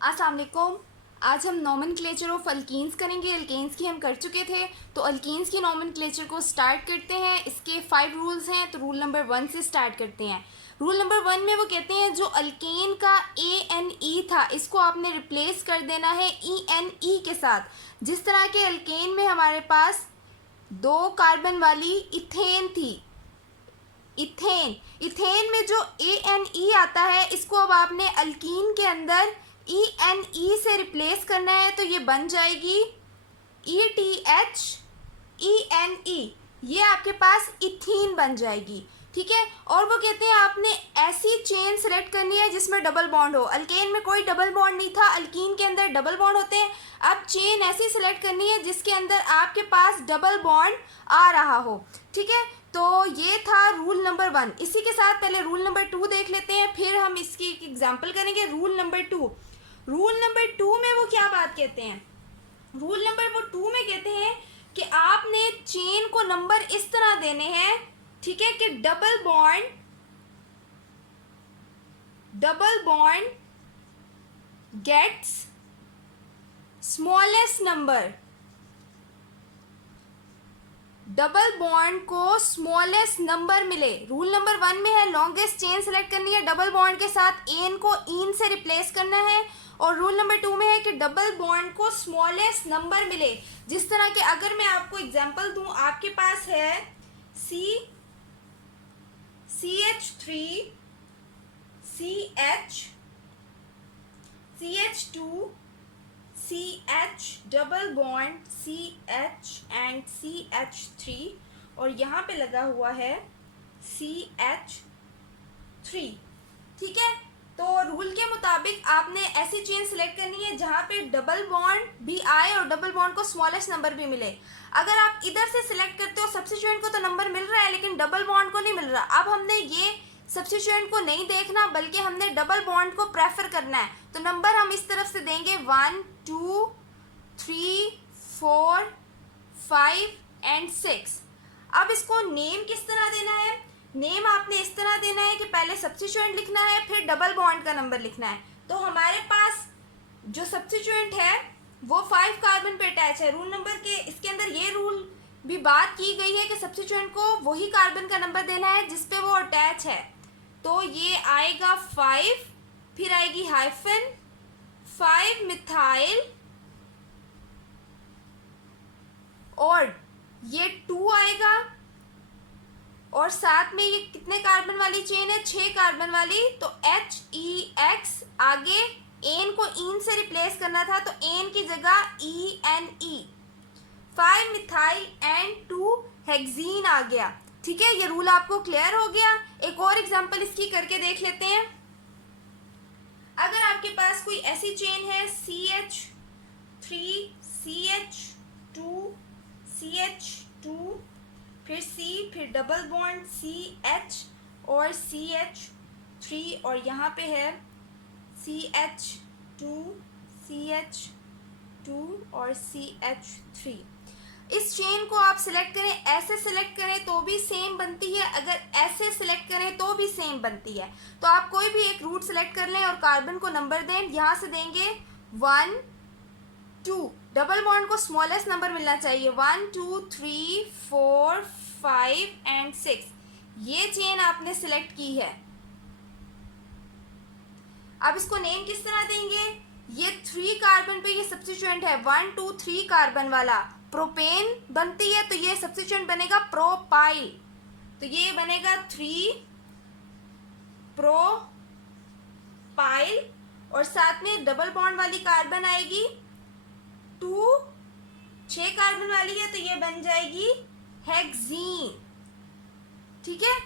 अस्सलाम वालेकुम। आज हम नॉमेनक्लेचर ऑफ अल्कीन्स करेंगे। अल्केन्स की हम कर चुके थे, तो अल्कीन्स की नॉमेनक्लेचर को स्टार्ट करते हैं। इसके 5 रूल्स हैं, तो रूल नंबर 1 से स्टार्ट करते हैं। रूल नंबर 1 में वो कहते हैं जो अल्केन का ANE था, इसको आपने रिप्लेस कर देना है ENE के साथ। जिस तरह के अल्केन में हमारे पास 2 कार्बन वाली इथेन थी, इथेन इथेन में जो ANE आता है, इसको अब आपने अल्कीन के अंदर ENE से रिप्लेस करना है, तो ये बन जाएगी ETHENE। ये आपके पास इथीन बन जाएगी, ठीक है। और वो कहते हैं आपने ऐसी चेन सेलेक्ट करनी है जिसमें डबल बॉन्ड हो। अल्केन में कोई डबल बॉन्ड नहीं था, अल्कीन के अंदर डबल बॉन्ड होते हैं। अब चेन ऐसी सेलेक्ट करनी है जिसके अंदर आपके पास डबल बॉन्ड आ रहा हो, ठीक है। तो ये था रूल नंबर 1। इसी के साथ पहले रूल नंबर 2 देख लेते हैं, फिर हम इसकी एक एग्जांपल करेंगे। रूल नंबर 2 में वो क्या बात कहते हैं? रूल नंबर वो 2 में कहते हैं कि आपने चेन को नंबर इस तरह देने हैं, ठीक है, कि double bond gets smallest number. Double bond को स्मॉलेस्ट नंबर मिले। रूल नंबर 1 में है लॉन्गेस्ट चेन सेलेक्ट करनी है, डबल बॉन्ड के साथ एन को इन से रिप्लेस करना है। और रूल नंबर 2 में है कि डबल बॉन्ड को स्मॉलेस्ट नंबर मिले। जिस तरह के अगर मैं आपको एग्जांपल दूं, आपके पास है CH3 CH2 CH double bond CH and CH3, और यहाँ पे लगा हुआ है CH3, ठीक है। तो रूल के मुताबिक आपने ऐसी चेन सिलेक्ट करनी है जहाँ पे डबल बॉन्ड भी आए और डबल बॉन्ड को स्मॉलेस्ट नंबर भी मिले। अगर आप इधर से सिलेक्ट करते हो, सब्स्टिट्यूएंट को तो नंबर मिल रहा है लेकिन डबल बॉन्ड को नहीं मिल रहा। अब हमने ये सब्स्टिट्यूएंट को नहीं देखना, बल्कि हमने डबल बॉन्ड को प्रेफर करना है। तो नंबर हम इस तरफ से देंगे 1 2 3 4 5 एंड 6। अब इसको नेम किस तरह देना है? नेम आपने इस तरह देना है कि पहले सब्स्टिट्यूएंट लिखना है, फिर डबल बॉन्ड का नंबर लिखना है। तो हमारे पास जो सब्स्टिट्यूएंट है वो 5 कार्बन पे अटैच है। रूल नंबर के इसके अंदर ये रूल भी बात की गई है कि सब्स्टिट्यूएंट को वही कार्बन का नंबर देना है जिस पे वो अटैच है। तो ये आएगा 5, फिर आएगी हाइफन 5 मिथाइल, और ये 2 आएगा, और साथ में ये कितने कार्बन वाली चेन है? 6 कार्बन वाली। तो HEX, आगे एन को इन से रिप्लेस करना था, तो एन की जगह ENE, 5 मिथाइल एंड 2 हेक्सीन आ गया, ठीक है। ये रूल आपको क्लियर हो गया। एक और एग्जांपल इसकी करके देख लेते हैं। अगर आपके पास कोई ऐसी चेन है CH3 CH2 CH2, फिर C, फिर डबल बॉन्ड CH और CH3, और यहाँ पे है CH2 CH2 और CH3। इस चेन को आप सिलेक्ट करें, ऐसे सिलेक्ट करें तो भी सेम बनती है, अगर ऐसे सिलेक्ट करें तो भी सेम बनती है। तो आप कोई भी एक रूट सिलेक्ट कर लें और कार्बन को नंबर दें। यहाँ से देंगे 1 2, डबल बॉन्ड को स्मॉलेस्ट नंबर मिलना चाहिए, 1 2 3 4 5 एंड 6। ये चेन आपने सिलेक्ट की है। अब इसको नेम किस तरह देंगे? ये 3 कार्बन पे ये सब्स्टिट्यूएंट है, 1 2 3 कार्बन वाला प्रोपेन बनती है, तो ये सब्स्टिट्यूएंट बनेगा प्रोपाइल। तो ये बनेगा 3 प्रोपाइल, और साथ में डबल बॉन्ड वाली कार्बन आएगी 2, 6 कार्बन वाली है, तो ये बन जाएगी हेक्सीन, ठीक है।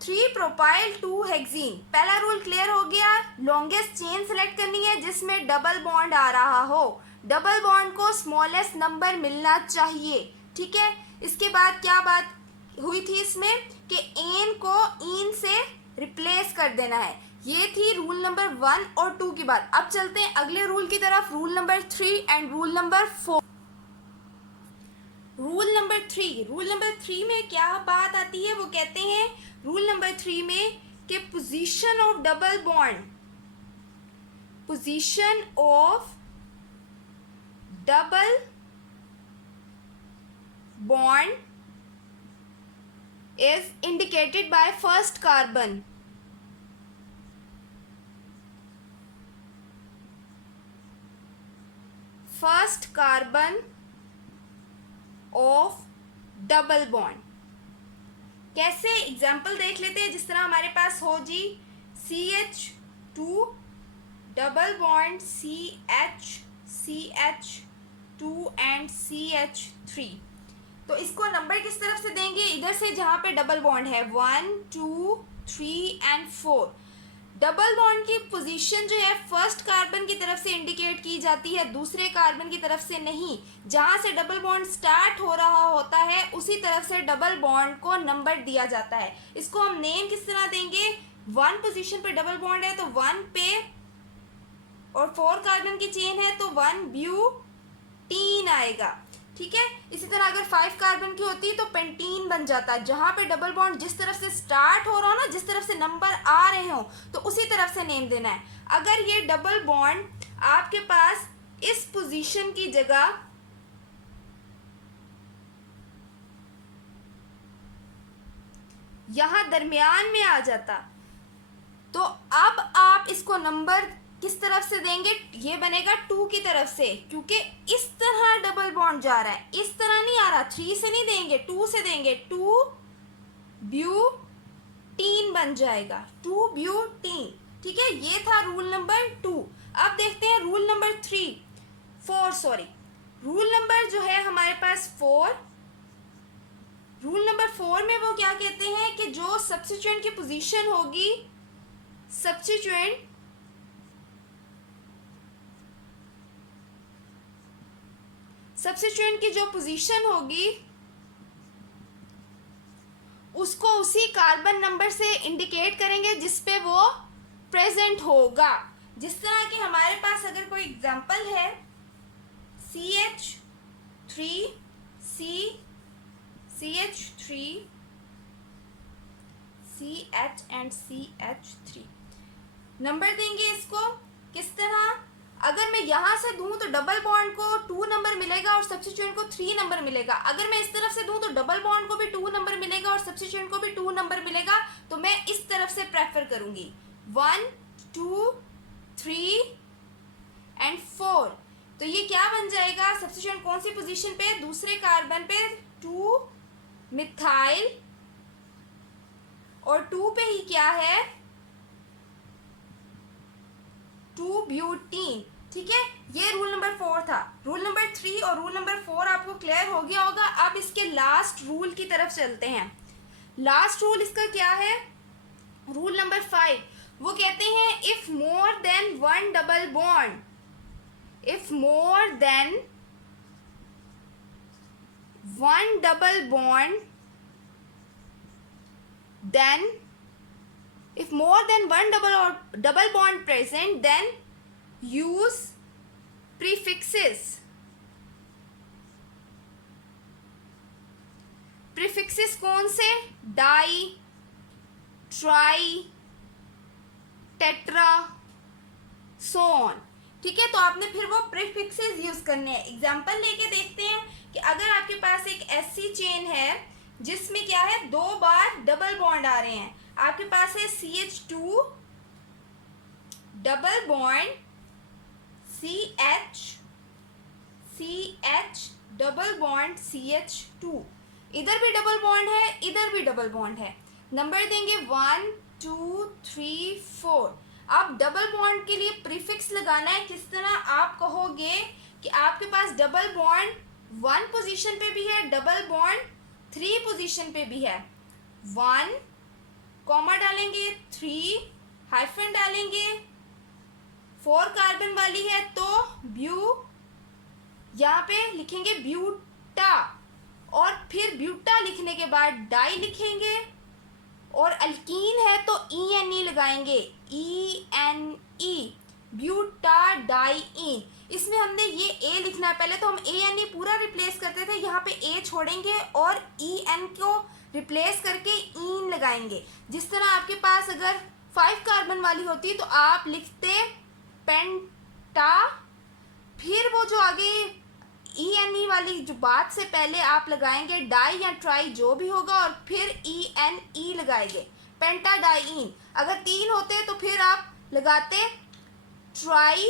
3 प्रोपाइल 2 हेक्सीन। पहला रूल क्लियर हो गया। लॉन्गेस्ट चेन सेलेक्ट करनी है जिसमें डबल बॉन्ड आ रहा हो, डबल बॉन्ड को स्मॉलेस्ट नंबर मिलना चाहिए, ठीक है। इसके बाद क्या बात हुई थी इसमें कि एन को इन से रिप्लेस कर देना है। ये थी रूल नंबर 1 और 2 की बात। अब चलते हैं अगले रूल की तरफ, rule number 3 and rule number 4। Rule number 3 में क्या बात आती है? वो कहते हैं रूल नंबर 3 में कि position of double bond position of double bond is indicated by first carbon. First carbon of double bond. कैसे एग्जाम्पल देख लेते हैं, जिस तरह हमारे पास हो जी CH2 double bond CH2 and CH3. तो इसको नंबर किस तरफ से देंगे, इधर से जहाँ पे डबल बॉन्ड है 1 2 3 एंड 4. डबल बॉन्ड की पोजीशन जो है फर्स्ट कार्बन की तरफ से इंडिकेट की जाती है, दूसरे कार्बन की तरफ से नहीं. जहाँ से डबल बॉन्ड स्टार्ट हो रहा होता है उसी तरफ से डबल बॉन्ड को नंबर दिया जाता है. इसको हम नेम किस तरह देंगे, 1 पोजीशन पे डबल बॉन्ड है तो 1 पे, और 4 कार्बन की चेन है तो 1 ब्यूटीन आएगा. ठीक है. इसी तरह अगर 5 कार्बन की होती तो पेंटीन बन जाता. जहाँ पे डबल बॉन्ड जिस तरफ से स्टार्ट हो रहा हो ना, जिस तरफ से नंबर आ रहे हो तो उसी तरफ से नेम देना है. अगर ये डबल बॉन्ड आपके पास इस पोजीशन की जगह यहाँ दरमियान में आ जाता तो अब आप इसको नंबर किस तरफ से देंगे, ये बनेगा 2 की तरफ से, क्योंकि इस तरह डबल बॉन्ड जा रहा है, इस तरह नहीं आ रहा. 3 से नहीं देंगे, 2 से देंगे. 2 ब्यूटीन बन जाएगा, 2 ब्यूटीन. ठीक है. ये था रूल नंबर 2. अब देखते हैं रूल नंबर 4. रूल नंबर जो है हमारे पास 4. रूल नंबर 4 में वो क्या कहते हैं कि जो सब्स्टिट्यूएंट की पोजीशन होगी, सब्स्टिट्यूएंट की जो पोजीशन होगी उसको उसी कार्बन नंबर से इंडिकेट करेंगे जिस पे वो प्रेजेंट होगा. जिस तरह कि हमारे पास अगर कोई एग्जांपल है CH3 CH and CH3 number देंगे इसको किस तरह. अगर मैं यहाँ से दूं तो डबल बॉन्ड को 2 नंबर मिलेगा और सब्स्टिट्यूएंट को 3 नंबर मिलेगा. अगर मैं इस तरफ से दूं तो डबल बॉन्ड को भी 2 नंबर मिलेगा और सब्स्टिट्यूएंट को भी 2 नंबर मिलेगा. तो मैं इस तरफ से प्रेफर करूंगी 1 2 3 एंड 4. तो ये क्या बन जाएगा, सब्स्टिट्यूएंट कौन सी पोजीशन पे, दूसरे कार्बन पे 2 मिथाइल और 2 पे ही क्या है 2 ब्यूटीन. ठीक है. ये रूल नंबर 4 था. रूल नंबर 3 और रूल नंबर 4 आपको क्लियर हो गया होगा. अब इसके लास्ट रूल की तरफ चलते हैं. लास्ट रूल इसका क्या है, रूल नंबर 5. वो कहते हैं if more than 1 double bond, if more than 1 double bond, then if more than 1 double bond present, then use prefixes. Prefixes कौन से, डाई, ट्राई, टेट्रा, सोन. ठीक है. तो आपने फिर वो प्रीफिक्सेस यूज करने हैं. एग्जाम्पल लेके देखते हैं कि अगर आपके पास एक ऐसी चेन है जिसमें क्या है 2 बार डबल बॉन्ड आ रहे हैं. आपके पास है CH2 double bond CH double bond CH2. इधर भी डबल बॉन्ड है, इधर भी डबल बॉन्ड है. नंबर देंगे 1 2 3 4. अब डबल बॉन्ड के लिए प्रीफिक्स लगाना है. किस तरह, आप कहोगे कि आपके पास डबल बॉन्ड 1 पोजीशन पे भी है, डबल बॉन्ड 3 पोजीशन पे भी है. 1 कॉमा डालेंगे, 3 हाइफन डालेंगे, 4 कार्बन वाली है तो यहाँ पे लिखेंगे ब्यूटा, और फिर ब्यूटा लिखने के बाद डाई लिखेंगे, और अल्कीन है तो ENE लगाएंगे, ENE, ब्यूटा डाईन. इसमें हमने ये A लिखना है. पहले तो हम ANE पूरा रिप्लेस करते थे, यहाँ पे A छोड़ेंगे और EN को रिप्लेस करके ईन लगाएंगे. जिस तरह आपके पास अगर 5 कार्बन वाली होती तो आप लिखते पेंटा, फिर वो जो आगे ENE वाली जो बात से पहले आप लगाएंगे डाई या ट्राई जो भी होगा, और फिर ENE लगाएंगे, पेंटाडाइन। अगर 3 होते तो फिर आप लगाते ट्राई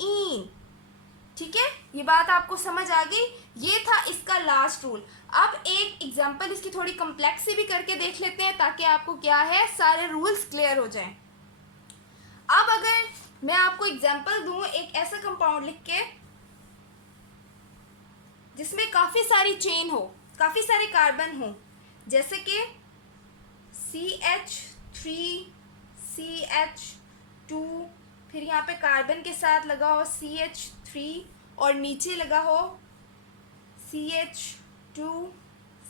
इन। ठीक है, ये बात आपको समझ आ गई। ये था इसका लास्ट रूल। अब एक एग्जांपल इसकी थोड़ी कम्प्लेक्सी भी करके देख लेते हैं ताकि आपको क्या है सारे रूल्स क्लियर हो जाएं। अब अगर मैं आपको एग्जांपल दूं एक ऐसा कंपाउंड लिख के जिसमें काफ़ी सारी चेन हो, काफ़ी सारे कार्बन हो, जैसे कि CH3 CH2, फिर यहाँ पे कार्बन के साथ लगा हो CH3 और नीचे लगा हो CH2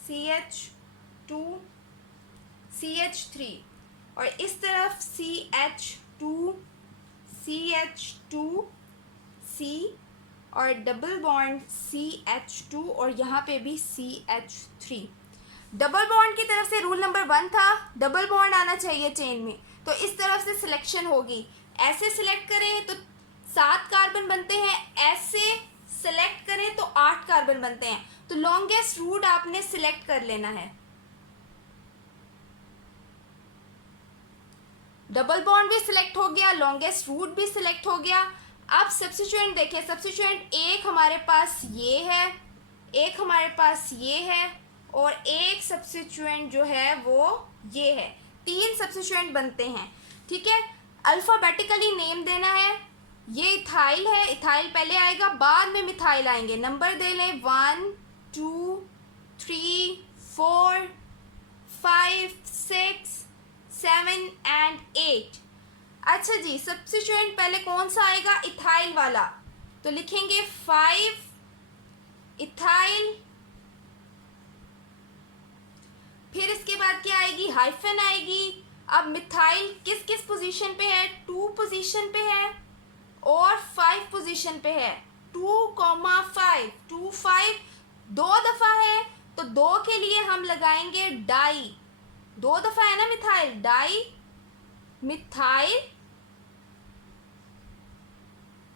CH2 CH3, और इस तरफ CH2 CH2 C और डबल बॉन्ड CH2 और यहाँ पे भी CH3। डबल बॉन्ड की तरफ से रूल नंबर 1 था, डबल बॉन्ड आना चाहिए चेन में, तो इस तरफ से सिलेक्शन होगी। ऐसे सिलेक्ट करें तो 7 कार्बन बनते हैं, ऐसे सिलेक्ट करें तो 8 कार्बन बनते हैं। तो लॉन्गेस्ट रूट आपने सिलेक्ट कर लेना है। डबल बॉन्ड भी सिलेक्ट हो गया, लॉन्गेस्ट रूट भी सिलेक्ट हो गया। अब सब्स्टिट्यूएंट देखें, सब्स्टिट्यूएंट एक हमारे पास ये है, एक हमारे पास ये है, और एक सब्स्टिट्यूएंट जो है वो ये है। 3 सब्स्टिट्यूएंट बनते हैं। ठीक है, अल्फ़ाबेटिकली नेम देना है। ये इथाइल है, इथाइल पहले आएगा, बाद में मिथाइल आएंगे। नंबर दे लें 1 2 3 4 5 6 7 एंड 8। अच्छा जी, सब्स्टिट्यूएंट पहले कौन सा आएगा? इथाइल वाला, तो लिखेंगे 5 इथाइल। फिर इसके बाद क्या आएगी? हाइफन आएगी। अब मिथाइल किस किस पोजीशन पे है? 2 पोजीशन पे है और 5 पोजीशन पे है। 2,5 2 5 2 दफ़ा है, तो 2 के लिए हम लगाएंगे डाई। 2 दफ़ा है ना मिथाइल, डाई मिथाइल।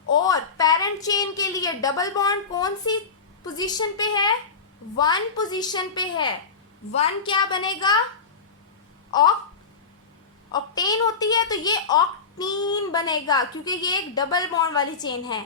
और पेरेंट चेन के लिए डबल बॉन्ड कौन सी पोजीशन पे है? 1 पोजीशन पे है। 1 क्या बनेगा? ऑक्टेन होती है, तो ये ऑक्टीन बनेगा क्योंकि ये एक डबल बॉन्ड वाली चेन है।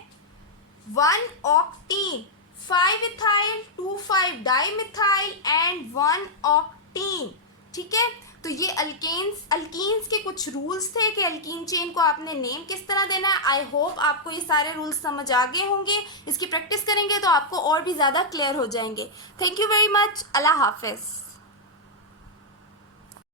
1 octane, 5 ethyl 2 5 dimethyl and 1 octane. ठीक है, तो ये अल्कीन्स के कुछ रूल्स थे कि अल्कीन चेन को आपने नेम किस तरह देना है। आई होप आपको ये सारे रूल्स समझ आ गए होंगे। इसकी प्रैक्टिस करेंगे तो आपको और भी ज़्यादा क्लियर हो जाएंगे। Thank you very much. अल्लाह हाफिज़।